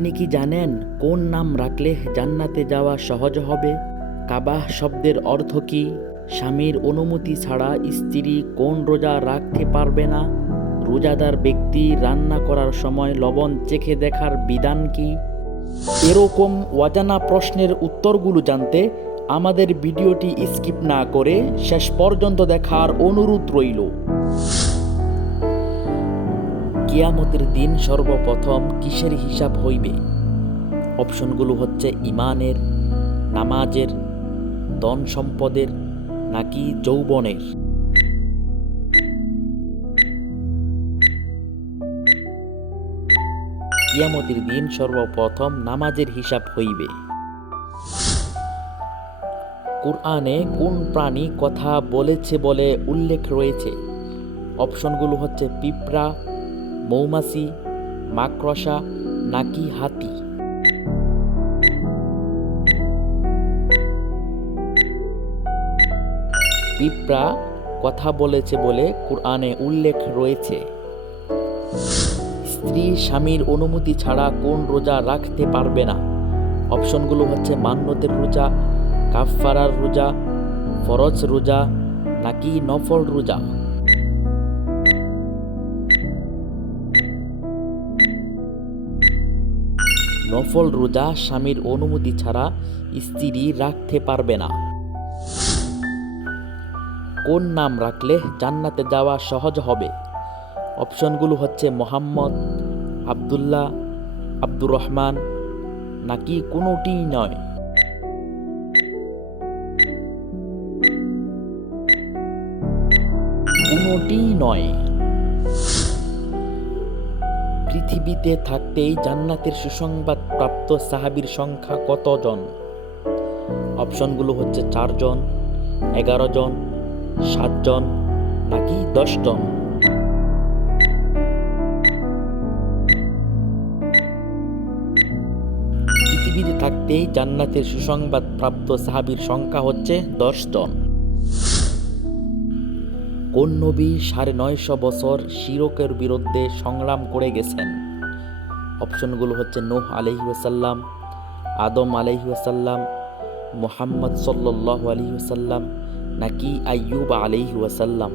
আপনি কি জানেন কোন নাম রাখলে জান্নাতে যাওয়া সহজ হবে? কাবা শব্দের অর্থ কি? স্বামীর অনুমতি ছাড়া স্ত্রী কোন রোজা রাখতে পারবে না? রোজাদার ব্যক্তি রান্না করার সময় লবণ চেখে দেখার বিধান কি? এরকম অজানা প্রশ্নের উত্তরগুলো জানতে আমাদের ভিডিওটি স্কিপ না করে শেষ পর্যন্ত দেখার অনুরোধ রইল। কিয়ামতের দিন সর্বপ্রথম কিসের হিসাব হইবে? অপশনগুলো হচ্ছে ইমানের, নামাজের, ধন সম্পদের নাকি যৌবনের। কিয়ামতের দিন সর্বপ্রথম নামাজের হিসাব হইবে। কুরআনে কোন প্রাণী কথা বলেছে বলে উল্লেখ রয়েছে? অপশনগুলো হচ্ছে পিঁপড়া, মৌমাছি, মাকড়সা নাকি হাতি। পিঁপড়া কথা বলেছে বলে কুরআনে উল্লেখ রয়েছে। স্ত্রী স্বামীর অনুমতি ছাড়া কোন রোজা রাখতে পারবে না? অপশনগুলো হচ্ছে মান্যতের রোজা, কাফফারার রোজা, ফরজ রোজা নাকি নফল রোজা। নফল রোজা স্বামীর অনুমতি ছাড়া স্ত্রী রাখতে পারবে না। কোন নাম রাখলে জান্নাতে যাওয়া সহজ হবে? অপশনগুলো হচ্ছে মোহাম্মদ, আব্দুল্লাহ, আব্দুর রহমান নাকি কোনোটিই নয়। কোনোটিই নয়। পৃথিবীতে থাকতেই জান্নাতের সুসংবাদ প্রাপ্ত সাহাবীর সংখ্যা কতজন? অপশনগুলো হচ্ছে 4 জন, 11 জন, 7 জন নাকি 10 জন। পৃথিবীতে থাকতেই জান্নাতের সুসংবাদ প্রাপ্ত সাহাবীর সংখ্যা হচ্ছে 10 জন। কোন নবী 950 বছর শিরকের বিরুদ্ধে সংগ্রাম করে গেছেন? অপশনগুলো হচ্ছে নূহ আলাইহিস সালাম, আদম আলাইহিস সালাম, মুহাম্মদ সাল্লাল্লাহু আলাইহি ওয়াসাল্লাম নাকি আইয়ুব আলাইহিস সালাম।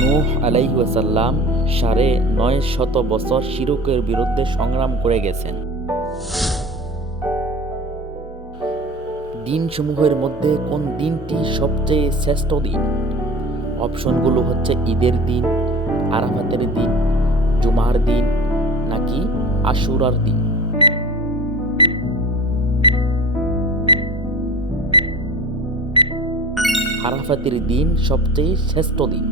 নূহ আলাইহিস সালাম 950 বছর শিরকের বিরুদ্ধে সংগ্রাম করে গেছেন। দিনসমূহের মধ্যে কোন দিনটি সবচেয়ে শ্রেষ্ঠ দিন? অপশনগুলো হচ্ছে ঈদের দিন, আরাফাতের দিন, জুমার দিন নাকি আশুরার দিন। আরাফাতের দিন সবচেয়ে শ্রেষ্ঠ দিন।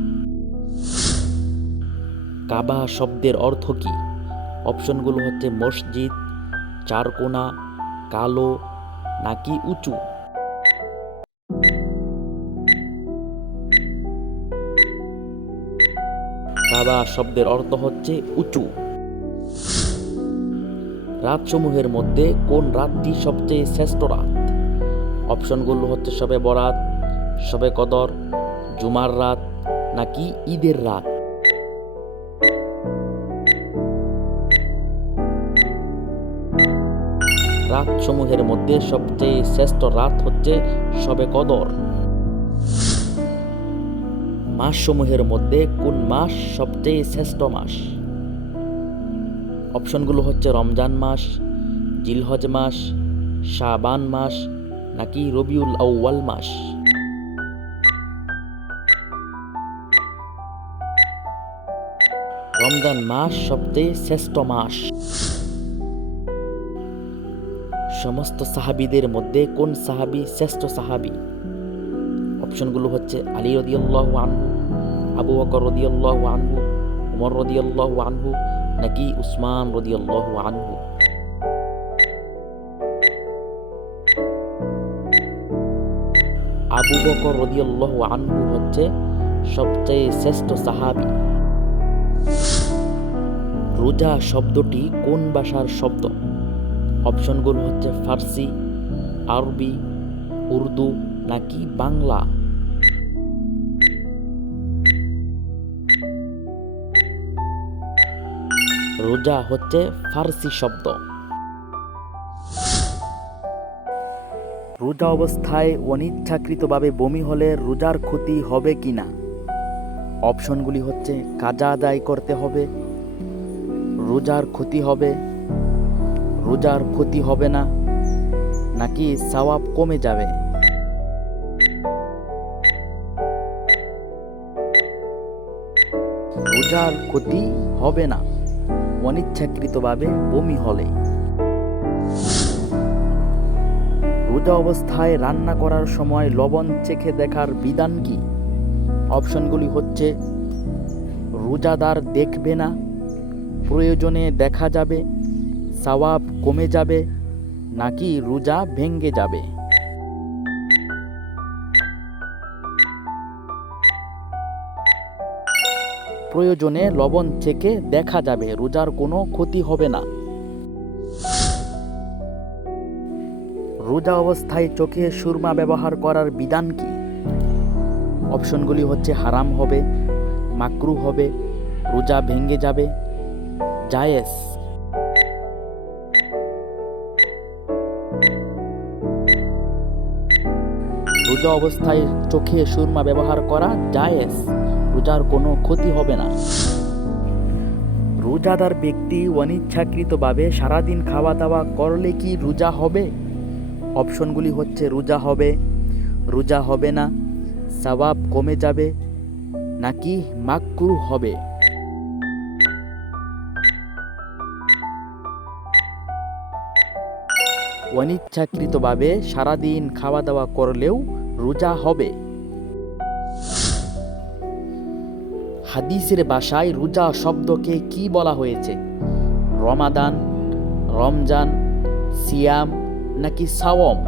কাবা শব্দের অর্থ কি? অপশনগুলো হচ্ছে মসজিদ, চারকোনা, কালো নাকি উঁচু। কাবা শব্দের অর্থ হচ্ছে উঁচু। রাতসমূহের মধ্যে কোন রাতটি সবচেয়ে শ্রেষ্ঠ রাত? অপশনগুলো হচ্ছে শবে বরাত, শবে কদর, জুমার রাত নাকি ঈদের রাত। রাতসমূহের মধ্যে সবচেয়ে শ্রেষ্ঠ রাত হচ্ছে শবে কদর। মাসসমূহের মধ্যে কোন মাস সবচেয়ে শ্রেষ্ঠ মাস? অপশনগুলো হচ্ছে রমজান মাস, জিলহজ মাস, শাবান মাস নাকি রবিউল আউয়াল মাস। রমজান মাস সবচেয়ে শ্রেষ্ঠ মাস। সমস্ত সাহাবীদের মধ্যে কোন সাহাবী শ্রেষ্ঠ সাহাবী? অপশনগুলো হচ্ছে আলী রাদিয়াল্লাহু আনহু, আবু বকর রাদিয়াল্লাহু আনহু, ওমর রাদিয়াল্লাহু আনহু নাকি উসমান রাদিয়াল্লাহু আনহু। আবু বকর রাদিয়াল্লাহু আনহু হচ্ছে সবচেয়ে শ্রেষ্ঠ সাহাবী। রোজা শব্দটি কোন ভাষার শব্দ? অপশনগুলো হচ্ছে ফার্সি, আরবি, উর্দু নাকি বাংলা। রোজা হচ্ছে ফার্সি শব্দ। রোজা অবস্থায় অনিচ্ছাকৃতভাবে বমি হলে রোজার ক্ষতি হবে কিনা? অপশনগুলি হচ্ছে কাজা আদায় করতে হবে, রোজার ক্ষতি হবে, রোজার ক্ষতি হবে না, নাকি সওয়াব কমে যাবে। রোজার ক্ষতি হবে না অনিচ্ছাকৃতভাবে বমি হলে। রোজা অবস্থায় রান্না করার সময় লবণ চেখে দেখার বিধান কি? অপশনগুলি হচ্ছে রোজাদার দেখবে না, প্রয়োজনে দেখা যাবে, সওয়াব কমে যাবে, নাকি রোজা ভেঙে যাবে। প্রয়োজনে লবণ চেখে দেখা যাবে, রোজার কোনো ক্ষতি হবে না। রোজা অবস্থায় চোখে সুরমা ব্যবহার করার বিধান কি? অপশনগুলি হচ্ছে হারাম হবে, মাকরুহ হবে, রোজা ভেঙে যাবে, জায়েজ। রোজা অবস্থায় চোখে সুরমা ব্যবহার করা জায়েজ, রোজার কোনো ক্ষতি হবে না। রোজাদার ব্যক্তি অনিচ্ছাকৃতভাবে সারাদিন খাওয়া দাওয়া করলে কি রোজা হবে? অপশনগুলি হচ্ছে রোজা হবে, রোজা হবে না, সওয়াব কমে যাবে, নাকি মাকরুহ হবে। অনিচ্ছাকৃতভাবে সারাদিন খাওয়া দাওয়া করলেও রোজা হবে। হাদিসের ভাষায় রোজা শব্দকে কি বলা হয়েছে? রমাদান, রমজান, সিয়াম, নাকি সাওম?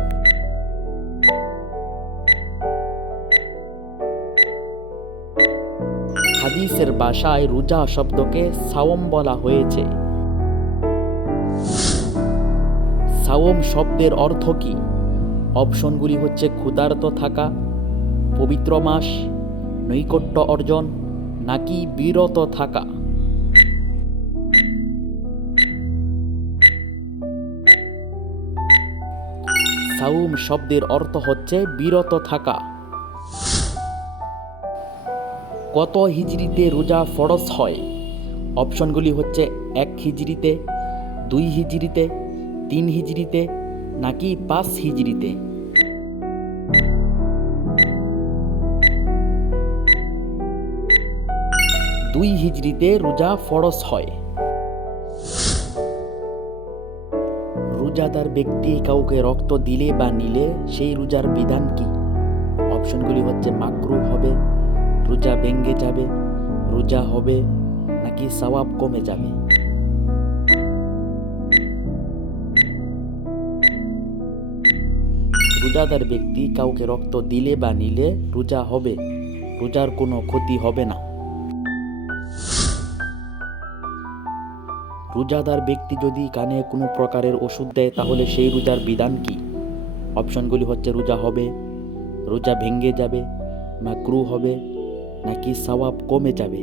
হাদিসের ভাষায় রোজা শব্দকে সাওম বলা হয়েছে। সাওম শব্দের অর্থ কি? অপশনগুলি হচ্ছে ক্ষুধার্ত থাকা, পবিত্র মাস, নৈকট্য অর্জন, নাকি বিরত থাকা। সাওম শব্দের অর্থ হচ্ছে বিরত থাকা। কত হিজরিতে রোজা ফরজ হয়? অপশনগুলি হচ্ছে 1 হিজরিতে, 2 হিজরিতে, 3 হিজরিতে, নাকি 5 হিজরিতে। 2 হিজরিতে রোজা ফরজ হয়। রোজাদার ব্যক্তি কাউকে রক্ত দিলে বা নিলে সেই রোজার বিধান কি? অপশনগুলি হচ্ছে মাকরুহ হবে, রোজা ভেঙে যাবে, রোজা হবে, নাকি সওয়াব কমে যাবে। রোজাদার ব্যক্তি কাউকে রক্ত দিলে বা নিলে রোজা হবে, রোজার কোনো ক্ষতি হবে না। রোজাদার ব্যক্তি যদি কানে কোনো প্রকারের ওষুধ দেয় তাহলে সেই রোজার বিধান কি? অপশনগুলি হচ্ছে রোজা হবে, রোজা ভেঙে যাবে, মাকরুহ হবে, নাকি সওয়াব কমে যাবে।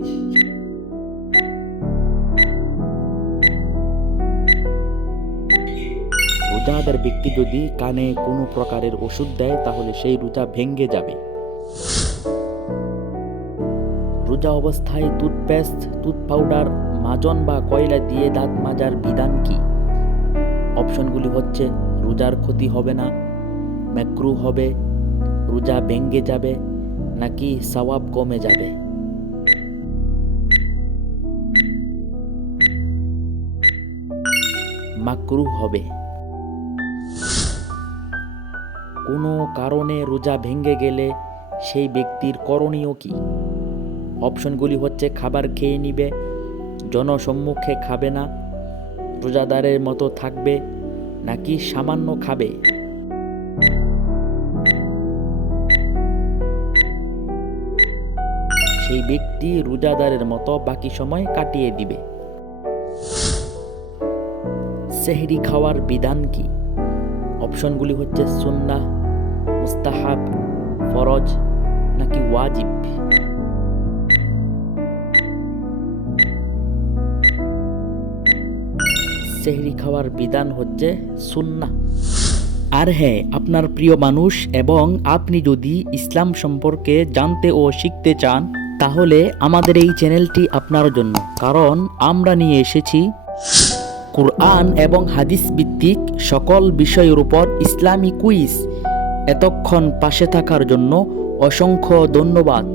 রোজাদার ব্যক্তি যদি কানে কোনো প্রকারের ওষুধ দেয় তাহলে সেই রোজা ভেঙে যাবে। রোজা অবস্থায় টুথপেস্ট, টুথ পাউডার, মাজন বা কয়লা দিয়ে দাঁত মাজার বিধান কি? অপশনগুলি হচ্ছে রোজার ক্ষতি হবে না, মাকরুহ হবে, রোজা ভেঙে যাবে, নাকি সওয়াব কমে যাবে। মাকরুহ হবে। কোনো কারণে রোজা ভেঙে গেলে সেই ব্যক্তির করণীয় কি? অপশনগুলি হচ্ছে খাবার খেয়ে নিবে, জনসম্মুখে খাবে না, রোজাদারের মতো থাকবে, নাকি সামান্য খাবে। সেই ব্যক্তি রোজাদারের মতো বাকি সময় কাটিয়ে দিবে। সেহরি খাওয়ার বিধান কি? অপশনগুলি হচ্ছে সুন্নাহ, মুস্তাহাব, ফরজ, নাকি ওয়াজিব। সেহরি খাওয়ার বিধান হচ্ছে সুন্নাহ। আর হ্যাঁ, আপনার প্রিয় মানুষ এবং আপনি যদি ইসলাম সম্পর্কে জানতে ও শিখতে চান তাহলে আমাদের এই চ্যানেলটি আপনার জন্য, কারণ আমরা নিয়ে এসেছি কুরআন এবং হাদিস ভিত্তিক সকল বিষয়ের উপর ইসলামী কুইজ। এতক্ষণ পাশে থাকার জন্য অসংখ্য ধন্যবাদ।